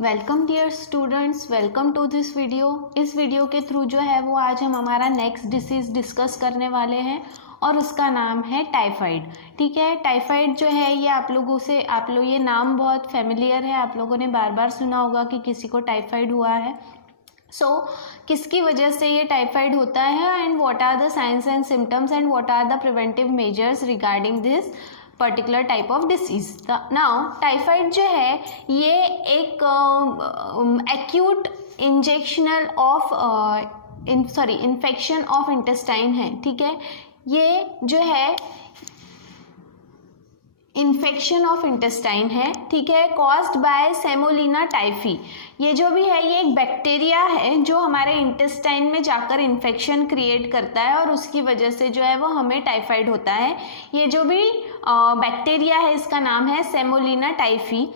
Welcome dear students, welcome to this video. इस video के through जो है वो आज हम हमारा नेक्स्ट डिसीज़ डिस्कस करने वाले हैं और उसका नाम है टाइफाइड। ठीक है, टाइफाइड जो है ये आप लोग ये नाम बहुत फेमिलियर है, आप लोगों ने बार बार सुना होगा कि किसी को टाइफाइड हुआ है। किसकी वजह से ये टाइफाइड होता है and what are the signs and symptoms and what are the preventive measures regarding this particular type of disease. Now typhoid जो है ये एक एक्यूट इंजेक्शनल ऑफ इन्फेक्शन ऑफ इंटेस्टाइन है। ठीक है, ये जो है इन्फेक्शन ऑफ इंटेस्टाइन है। ठीक है, कॉज्ड बाय सेमोलिना टाइफी। ये जो भी है ये एक बैक्टीरिया है जो हमारे इंटेस्टाइन में जाकर इन्फेक्शन क्रिएट करता है और उसकी वजह से जो है वो हमें टाइफाइड होता है। ये जो भी बैक्टीरिया है इसका नाम है सेमोलिना टाइफी।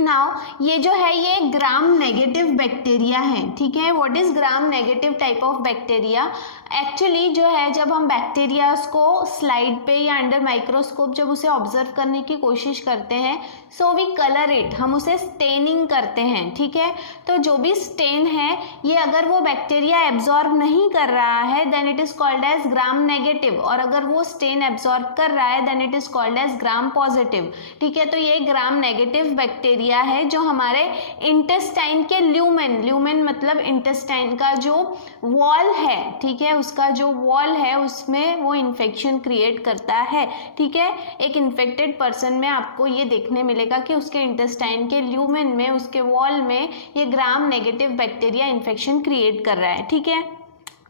नाउ ये जो है ये ग्राम नेगेटिव बैक्टीरिया है। ठीक है, what is gram negative type of bacteria? Actually जो है जब हम बैक्टीरियाज को स्लाइड पे या अंडर माइक्रोस्कोप जब उसे ऑब्जर्व करने की कोशिश करते हैं सो वी कलर इट, हम उसे स्टेनिंग करते हैं। ठीक है, तो जो भी स्टेन है ये अगर वो बैक्टीरिया एब्जॉर्ब नहीं कर रहा है then it is called as gram negative, और अगर वो स्टेन एब्जॉर्ब कर रहा है then it is called as gram positive. ठीक है, तो ये ग्राम नेगेटिव बैक्टीरिया है जो हमारे इंटेस्टाइन के ल्यूमेन मतलब इंटेस्टाइन का जो वॉल है, ठीक है, उसका जो वॉल है उसमें वो इन्फेक्शन क्रिएट करता है। ठीक है, एक इन्फेक्टेड पर्सन में आपको ये देखने मिलेगा कि उसके इंटेस्टाइन के ल्यूमेन में, उसके वॉल में ये gram negative bacteria infection create कर रहा है। ठीक है,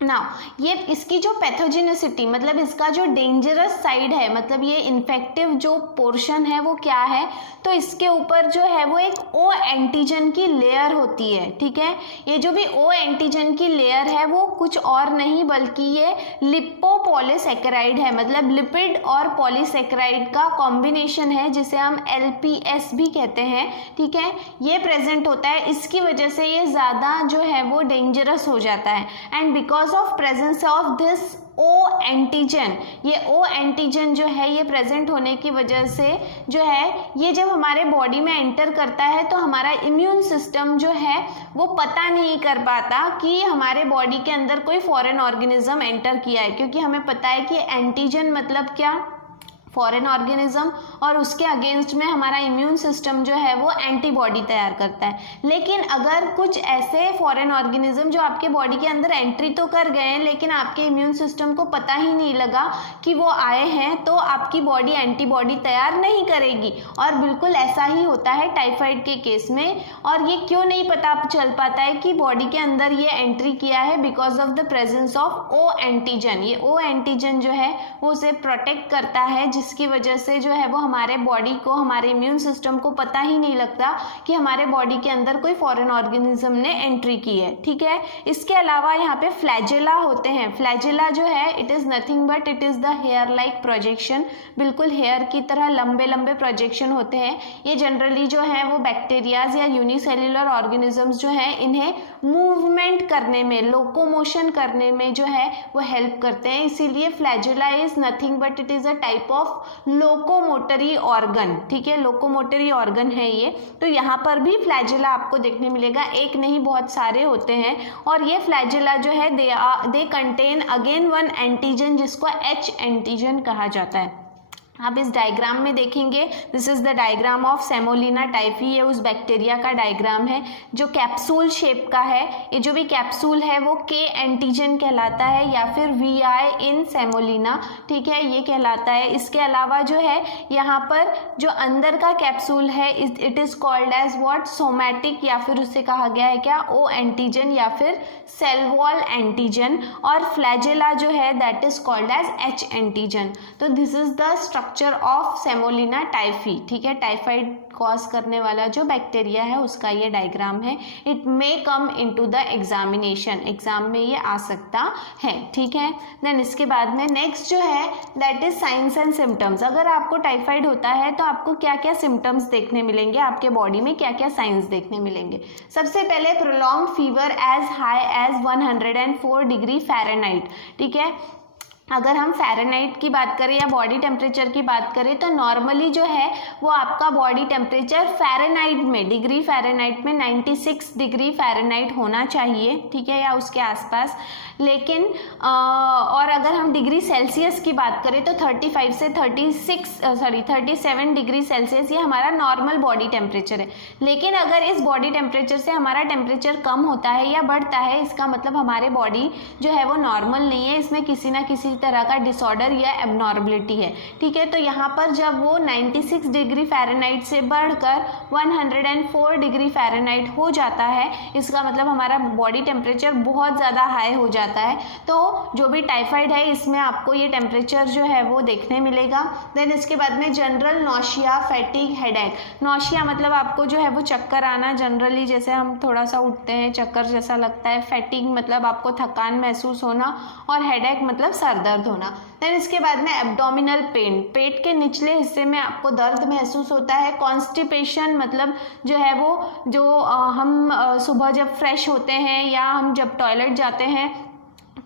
नाउ ये इसकी जो पैथोजेनिसिटी मतलब इसका जो डेंजरस साइड है, मतलब ये इन्फेक्टिव जो पोर्शन है वो क्या है, तो इसके ऊपर जो है वो एक ओ एंटीजन की लेयर होती है। ठीक है, ये जो भी ओ एंटीजन की लेयर है वो कुछ और नहीं बल्कि ये लिपोपॉलीसैकेराइड है, मतलब लिपिड और पॉलीसैकेराइड का कॉम्बिनेशन है जिसे हम LPS भी कहते हैं। ठीक है, ये प्रेजेंट होता है, इसकी वजह से ये ज़्यादा जो है वो डेंजरस हो जाता है। And because of presence of this O antigen, ये ओ एंटीजन जो है ये प्रेजेंट होने की वजह से जो है ये जब हमारे बॉडी में एंटर करता है तो हमारा इम्यून सिस्टम जो है वो पता नहीं कर पाता कि हमारे बॉडी के अंदर कोई फॉरेन ऑर्गेनिज्म एंटर किया है, क्योंकि हमें पता है कि एंटीजन मतलब क्या, फॉरेन ऑर्गेनिज्म, और उसके अगेंस्ट में हमारा इम्यून सिस्टम जो है वो एंटीबॉडी तैयार करता है। लेकिन अगर कुछ ऐसे फॉरेन ऑर्गेनिज्म जो आपके बॉडी के अंदर एंट्री तो कर गए हैं लेकिन आपके इम्यून सिस्टम को पता ही नहीं लगा कि वो आए हैं, तो आपकी बॉडी एंटीबॉडी तैयार नहीं करेगी। और बिल्कुल ऐसा ही होता है टाइफाइड के केस में। और ये क्यों नहीं पता चल पाता है कि बॉडी के अंदर ये एंट्री किया है? Because of the presence of O antigen. ये ओ एंटीजन जो है वो उसे प्रोटेक्ट करता है, जिसकी वजह से जो है वो हमारे बॉडी को, हमारे इम्यून सिस्टम को पता ही नहीं लगता कि हमारे बॉडी के अंदर कोई फॉरेन ऑर्गेनिज्म ने एंट्री की है। ठीक है, इसके अलावा यहाँ पे फ्लैजेला होते हैं। फ्लैजेला जो है it is nothing but it is the hair like projection, बिल्कुल हेयर की तरह लंबे लंबे प्रोजेक्शन होते हैं। ये जनरली जो है वो बैक्टीरियाज या यूनिसेल्युलर ऑर्गेनिजम्स जो है इन्हें मूवमेंट करने में, लोकोमोशन करने में जो है वो हेल्प करते हैं। इसीलिए flagella is nothing but it is a type of locomotory organ. ठीक है, लोकोमोटरी ऑर्गन है ये। तो यहाँ पर भी फ्लैजेला आपको देखने मिलेगा, एक नहीं बहुत सारे होते हैं। और ये फ्लैजेला जो है they contain again one antigen जिसको H एंटीजन कहा जाता है। आप इस डायग्राम में देखेंगे, this is the diagram of salmonella typhi. ये उस बैक्टीरिया का डायग्राम है जो कैप्सूल शेप का है। ये जो भी कैप्सूल है वो K एंटीजन कहलाता है या फिर VI इन सेमोलिना। ठीक है, ये कहलाता है। इसके अलावा जो है यहाँ पर जो अंदर का कैप्सूल है it is called as what, somatic, या फिर उसे कहा गया है क्या, O एंटीजन या फिर सेल वॉल एंटीजन। और फ्लैजेला जो है that is called as H antigen. तो this is the structure of salmonella typhi. ठीक है, टाइफाइड कॉज करने वाला जो बैक्टीरिया है उसका ये डायग्राम है। It may come into the examination, exam में ये आ सकता है। ठीक है, देन इसके बाद में नेक्स्ट जो है that is science and symptoms. अगर आपको टाइफाइड होता है तो आपको क्या क्या सिम्टम्स देखने मिलेंगे, आपके बॉडी में क्या क्या साइंस देखने मिलेंगे? सबसे पहले prolonged fever as high as 104 degree Fahrenheit. ठीक है, अगर हम फ़ारेनहाइट की बात करें या बॉडी टेम्परेचर की बात करें तो नॉर्मली जो है वो आपका बॉडी टेम्परेचर फ़ारेनहाइट में, डिग्री फ़ारेनहाइट में 96 डिग्री फ़ारेनहाइट होना चाहिए, ठीक है, या उसके आसपास। लेकिन और अगर हम डिग्री सेल्सियस की बात करें तो 35 से 37 डिग्री सेल्सियस ये हमारा नॉर्मल बॉडी टेम्परेचर है। लेकिन अगर इस बॉडी टेम्परेचर से हमारा टेम्परेचर कम होता है या बढ़ता है, इसका मतलब हमारे बॉडी जो है वो नॉर्मल नहीं है, इसमें किसी ना किसी तरह का डिसऑर्डर या एबनॉर्मलिटी है, ठीक है। तो यहाँ पर जब वो 96 डिग्री फ़ारेनहाइट से बढ़कर 104 डिग्री फ़ारेनहाइट हो जाता है, इसका मतलब हमारा बॉडी टेम्परेचर बहुत ज़्यादा हाई हो जाता है। तो जो भी टाइफाइड है इसमें आपको ये टेम्परेचर जो है वो देखने मिलेगा। देन इसके बाद में general nausea, fatigue, headache. Nausea मतलब आपको जो है वो चक्कर आना, जनरली जैसे हम थोड़ा सा उठते हैं चक्कर जैसा लगता है। फैटिग मतलब आपको थकान महसूस होना, और हेडेक मतलब सर दर्द होना। देन इसके बाद में एब्डोमिनल पेन, पेट के निचले हिस्से में आपको दर्द महसूस होता है। कॉन्स्टिपेशन मतलब जो है वो हम सुबह जब फ्रेश होते हैं या हम जब टॉयलेट जाते हैं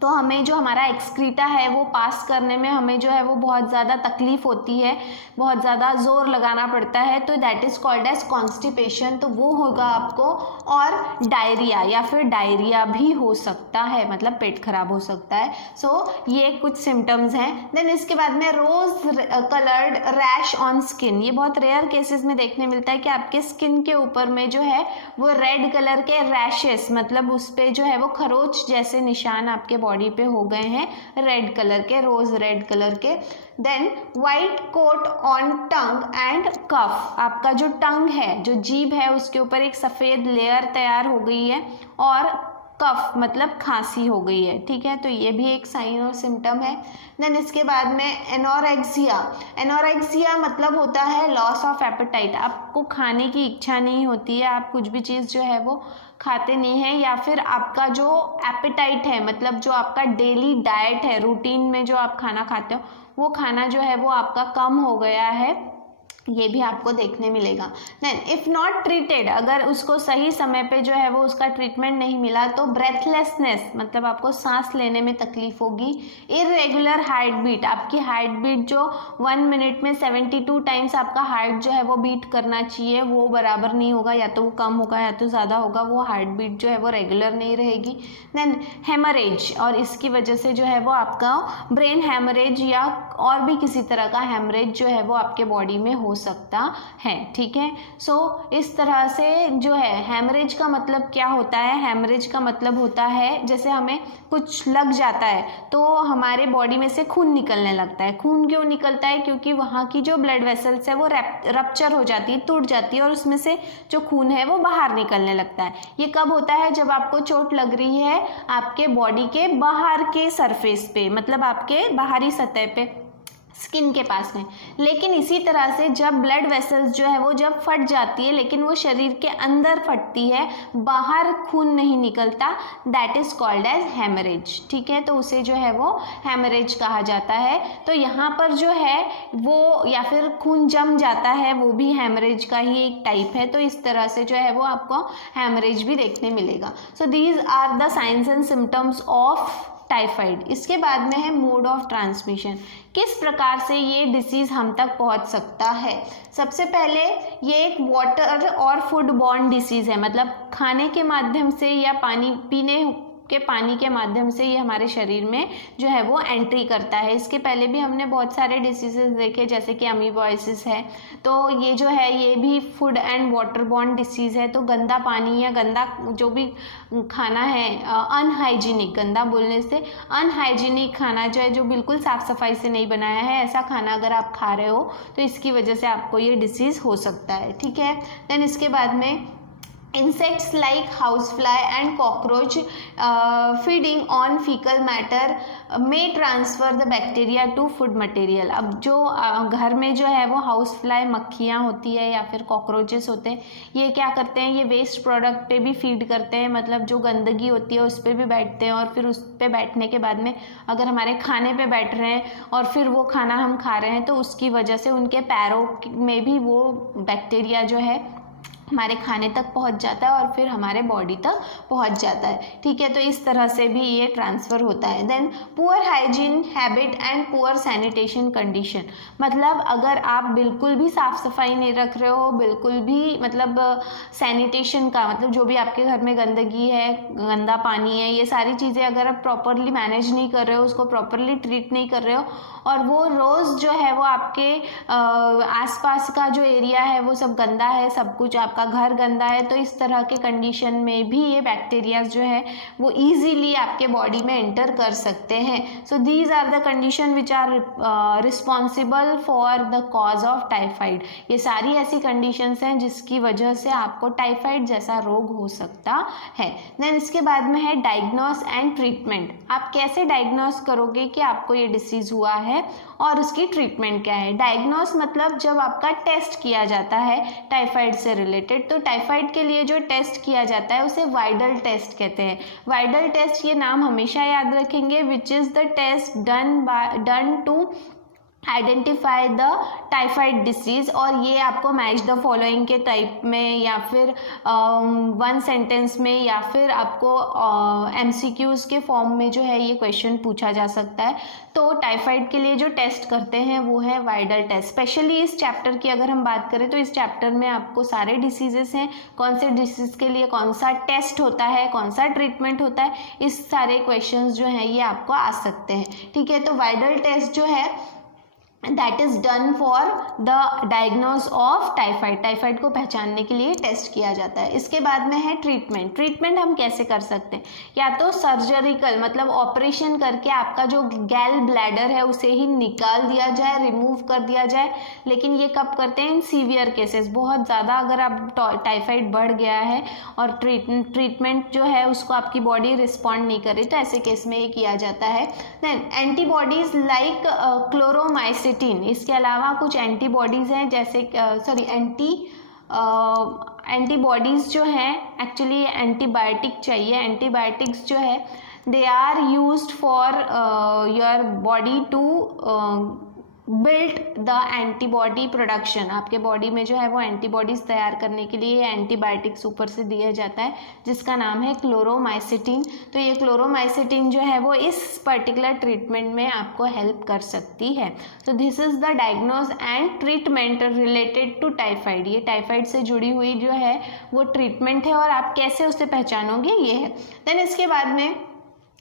तो हमें जो हमारा एक्सक्रीटा है वो पास करने में हमें जो है वो बहुत ज़्यादा तकलीफ़ होती है, बहुत ज़्यादा ज़ोर लगाना पड़ता है, तो that is called as constipation, तो वो होगा आपको। और डायरिया या फिर डायरिया भी हो सकता है, मतलब पेट खराब हो सकता है। सो ये कुछ सिम्टम्स हैं। देन इसके बाद में रोज़ कलर्ड रैश ऑन स्किन, ये बहुत रेयर केसेस में देखने मिलता है कि आपके स्किन के ऊपर में जो है वो रेड कलर के रैशेस, मतलब उस पर जो है वो खरोच जैसे निशान आपके बॉडी पे हो गए हैं, रेड कलर के, रोज रेड कलर के। Then white coat on tongue and cough, आपका जो टंग है, जो जीभ है, उसके ऊपर एक सफ़ेद लेयर तैयार हो गई है, और कफ मतलब खांसी हो गई है, ठीक है। तो ये भी एक साइन और सिम्टम है। देन इसके बाद में एनोरेक्सिया, एनोरेक्सिया मतलब होता है लॉस ऑफ एपेटाइट, आपको खाने की इच्छा नहीं होती है, आप कुछ भी चीज़ जो है वो खाते नहीं हैं, या फिर आपका जो एपेटाइट है, मतलब जो आपका डेली डाइट है, रूटीन में जो आप खाना खाते हो, वो खाना जो है वो आपका कम हो गया है, ये भी आपको देखने मिलेगा। देन इफ़ नॉट ट्रीटेड, अगर उसको सही समय पे जो है वो उसका ट्रीटमेंट नहीं मिला तो ब्रेथलेसनेस मतलब आपको सांस लेने में तकलीफ होगी। इरेगुलर हार्ट बीट, आपकी हार्ट बीट जो 1 मिनट में 72 टाइम्स आपका हार्ट जो है वो बीट करना चाहिए, वो बराबर नहीं होगा, या तो वो कम होगा या तो ज़्यादा होगा, वो हार्ट बीट जो है वो रेगुलर नहीं रहेगी। देन हेमरेज, और इसकी वजह से जो है वो आपका ब्रेन हेमरेज या और भी किसी तरह का हेमरेज जो है वो आपके बॉडी में हो सकता है, ठीक है। सो इस तरह से जो है हेमरेज का मतलब क्या होता है, हेमरेज का मतलब होता है जैसे हमें कुछ लग जाता है तो हमारे बॉडी में से खून निकलने लगता है। खून क्यों निकलता है? क्योंकि वहाँ की जो ब्लड वेसल्स है वो रप्चर हो जाती है, टूट जाती है, और उसमें से जो खून है वो बाहर निकलने लगता है। ये कब होता है? जब आपको चोट लग रही है आपके बॉडी के बाहर के सरफेस पे, मतलब आपके बाहरी सतह पे, स्किन के पास में। लेकिन इसी तरह से जब ब्लड वेसल्स जो है वो जब फट जाती है, लेकिन वो शरीर के अंदर फटती है, बाहर खून नहीं निकलता, that is called as haemorrhage, ठीक है। तो उसे जो है वो हेमरेज कहा जाता है। तो यहाँ पर जो है वो या फिर खून जम जाता है, वो भी हेमरेज का ही एक टाइप है। तो इस तरह से जो है वो आपको हेमरेज भी देखने मिलेगा। So these are the signs and symptoms of typhoid. इसके बाद में है मोड ऑफ ट्रांसमिशन, किस प्रकार से ये डिसीज़ हम तक पहुंच सकता है। सबसे पहले ये एक वाटर और फूड बॉर्न डिसीज़ है, मतलब खाने के माध्यम से या पानी पीने के पानी के माध्यम से ये हमारे शरीर में जो है वो एंट्री करता है। इसके पहले भी हमने बहुत सारे डिसीजेस देखे, जैसे कि अमीबॉइसिस है, तो ये जो है ये भी food and water borne disease है। तो गंदा पानी या गंदा जो भी खाना है, अनहाइजीनिक, गंदा बोलने से अनहाइजीनिक खाना जो है, जो बिल्कुल साफ़ सफाई से नहीं बनाया है, ऐसा खाना अगर आप खा रहे हो तो इसकी वजह से आपको ये डिसीज़ हो सकता है, ठीक है। देन इसके बाद में insects like housefly and cockroach feeding on fecal matter may transfer the bacteria to food material। अब जो घर में जो है वो हाउस फ्लाई मक्खियाँ होती है या फिर कॉकरोचेस होते हैं, ये क्या करते हैं, ये वेस्ट प्रोडक्ट पे भी फीड करते हैं, मतलब जो गंदगी होती है उस पर भी बैठते हैं, और फिर उस पर बैठने के बाद में अगर हमारे खाने पे बैठ रहे हैं और फिर वो खाना हम खा रहे हैं तो उसकी वजह से उनके पैरों में भी वो बैक्टीरिया जो है हमारे खाने तक पहुंच जाता है और फिर हमारे बॉडी तक पहुंच जाता है, ठीक है। तो इस तरह से भी ये ट्रांसफ़र होता है। Then poor hygiene habit and poor sanitation condition, मतलब अगर आप बिल्कुल भी साफ़ सफाई नहीं रख रहे हो, बिल्कुल भी मतलब सैनिटेशन का मतलब जो भी आपके घर में गंदगी है, गंदा पानी है, ये सारी चीज़ें अगर आप प्रॉपरली मैनेज नहीं कर रहे हो, उसको प्रॉपरली ट्रीट नहीं कर रहे हो और वो रोज़ जो है वो आपके आसपास का जो एरिया है वो सब गंदा है, सब कुछ आपका घर गंदा है, तो इस तरह के कंडीशन में भी ये बैक्टीरियाज जो है वो इजीली आपके बॉडी में एंटर कर सकते हैं। So these are the condition which are responsible for the cause of typhoid. ये सारी ऐसी कंडीशंस हैं जिसकी वजह से आपको टाइफाइड जैसा रोग हो सकता है। देन इसके बाद में है डायग्नोस एंड ट्रीटमेंट। आप कैसे डायग्नोस करोगे कि आपको ये डिसीज़ हुआ है और उसकी ट्रीटमेंट क्या है। डायग्नोस मतलब जब आपका टेस्ट किया जाता है टाइफाइड से रिलेटेड, तो टाइफाइड के लिए जो टेस्ट किया जाता है उसे वाइडल टेस्ट कहते हैं। वाइडल टेस्ट, ये नाम हमेशा याद रखेंगे, which is the test done to identify the typhoid disease. और ये आपको मैच द फॉलोइंग के टाइप में या फिर वन सेंटेंस में या फिर आपको MCQs के फॉर्म में जो है ये क्वेश्चन पूछा जा सकता है। तो टाइफाइड के लिए जो टेस्ट करते हैं वो है वाइडल टेस्ट। स्पेशली इस चैप्टर की अगर हम बात करें तो इस चैप्टर में आपको सारे डिसीजेस हैं, कौन से डिसीज़ के लिए कौन सा टेस्ट होता है, कौन सा ट्रीटमेंट होता है, इस सारे क्वेश्चंस जो हैं ये आपको आ सकते हैं, ठीक है। तो वाइडल टेस्ट जो है that is done for the diagnose of typhoid. Typhoid को पहचानने के लिए टेस्ट किया जाता है। इसके बाद में है ट्रीटमेंट। ट्रीटमेंट हम कैसे कर सकते हैं, या तो सर्जरिकल मतलब ऑपरेशन करके आपका जो गैल ब्लैडर है उसे ही निकाल दिया जाए, रिमूव कर दिया जाए। लेकिन ये कब करते हैं, इन सीवियर केसेस, बहुत ज़्यादा अगर आप टाइफाइड बढ़ गया है और ट्रीटमेंट जो है उसको आपकी बॉडी रिस्पॉन्ड नहीं करे तो ऐसे केस में ये किया जाता है। देन एंटीबॉडीज लाइक क्लोरोमाइसिन, इसके अलावा कुछ एंटीबॉडीज़ हैं जैसे एंटीबॉडीज़ जो हैं, एक्चुअली एंटीबायोटिक चाहिए। एंटीबायोटिक्स जो है they are used for your body to build the antibody production. आपके बॉडी में जो है वो एंटीबॉडीज़ तैयार करने के लिए एंटीबायोटिक्स ऊपर से दिया जाता है जिसका नाम है क्लोरोमाइसिटिन। तो ये क्लोरोमाइसिटिन जो है वो इस पर्टिकुलर ट्रीटमेंट में आपको हेल्प कर सकती है। तो this is the diagnose and treatment related to typhoid. ये टाइफाइड से जुड़ी हुई जो है वो ट्रीटमेंट है और आप कैसे उसे पहचानोगे ये है। देन इसके बाद में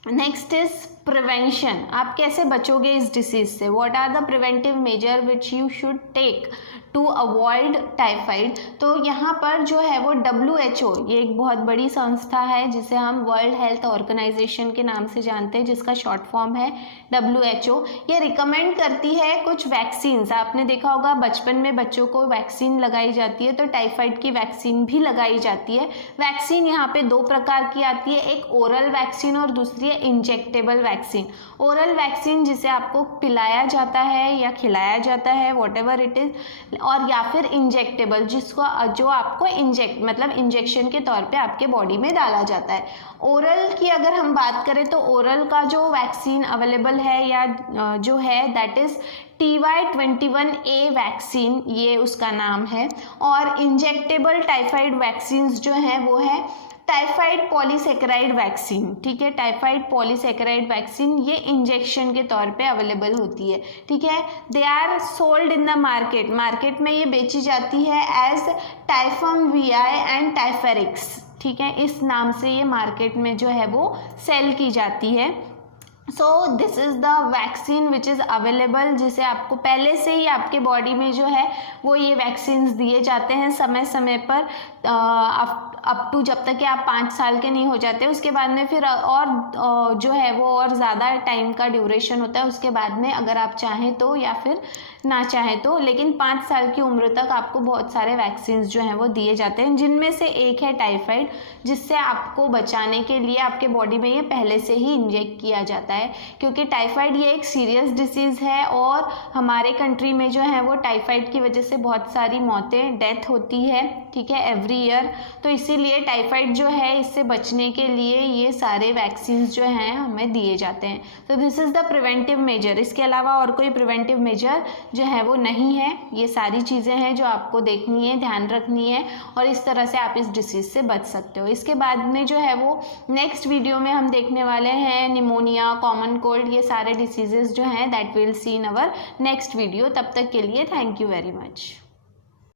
नेक्स्ट इज प्रिवेंशन। आप कैसे बचोगे इस डिसीज से, what are the preventive measure which you should take to avoid typhoid. तो यहाँ पर जो है वो WHO, ये एक बहुत बड़ी संस्था है जिसे हम वर्ल्ड हेल्थ ऑर्गेनाइजेशन के नाम से जानते हैं, जिसका शॉर्ट फॉर्म है WHO। ये रिकमेंड करती है कुछ वैक्सीन्स। आपने देखा होगा बचपन में बच्चों को वैक्सीन लगाई जाती है, तो टाइफाइड की वैक्सीन भी लगाई जाती है। वैक्सीन यहाँ पे दो प्रकार की आती है, एक ओरल वैक्सीन और दूसरी है इंजेक्टेबल वैक्सीन। ओरल वैक्सीन जिसे आपको पिलाया जाता है या खिलाया जाता है, वॉटेवर इट इज, और या फिर इंजेक्टेबल जो आपको मतलब इंजेक्शन के तौर पे आपके बॉडी में डाला जाता है। ओरल की अगर हम बात करें तो ओरल का जो वैक्सीन अवेलेबल है या जो है दैट इज़ TY21A वैक्सीन, ये उसका नाम है। और इंजेक्टेबल टाइफाइड वैक्सीन जो हैं वो है टाइफाइड पॉलीसेकेराइड वैक्सीन, ठीक है। टाइफाइड पॉलीसेकेराइड वैक्सीन ये इंजेक्शन के तौर पे अवेलेबल होती है, ठीक है। They are sold in the market में ये बेची जाती है as Typhim VI and Typherix, ठीक है। इस नाम से ये मार्केट में जो है वो सेल की जाती है। So this is the vaccine which is available, जिसे आपको पहले से ही आपके बॉडी में जो है वो ये वैक्सीन्स दिए जाते हैं समय समय पर, अप टू जब तक कि आप 5 साल के नहीं हो जाते। उसके बाद में फिर और जो है वो और ज़्यादा टाइम का ड्यूरेशन होता है उसके बाद में, अगर आप चाहें तो या फिर ना चाहें तो। लेकिन 5 साल की उम्र तक आपको बहुत सारे वैक्सीन्स जो हैं वो दिए जाते हैं, जिनमें से एक है टाइफाइड, जिससे आपको बचाने के लिए आपके बॉडी में ये पहले से ही इंजेक्ट किया जाता है, क्योंकि टाइफाइड ये एक सीरियस डिसीज़ है और हमारे कंट्री में जो है वो टाइफाइड की वजह से बहुत सारी मौतें, डेथ होती है, ठीक है, एवरी ईयर। तो इसीलिए इसीलिए टाइफाइड जो है इससे बचने के लिए ये सारे वैक्सीन्स जो हैं हमें दिए जाते हैं। तो this is the preventive major. इसके अलावा और कोई प्रिवेंटिव मेजर जो है वो नहीं है। ये सारी चीज़ें हैं जो आपको देखनी है, ध्यान रखनी है, और इस तरह से आप इस डिसीज़ से बच सकते हो। इसके बाद में जो है वो नेक्स्ट वीडियो में हम देखने वाले हैं निमोनिया, कॉमन कोल्ड, ये सारे डिसीजेज जो हैं that will see in our next video. तब तक के लिए थैंक यू वेरी मच।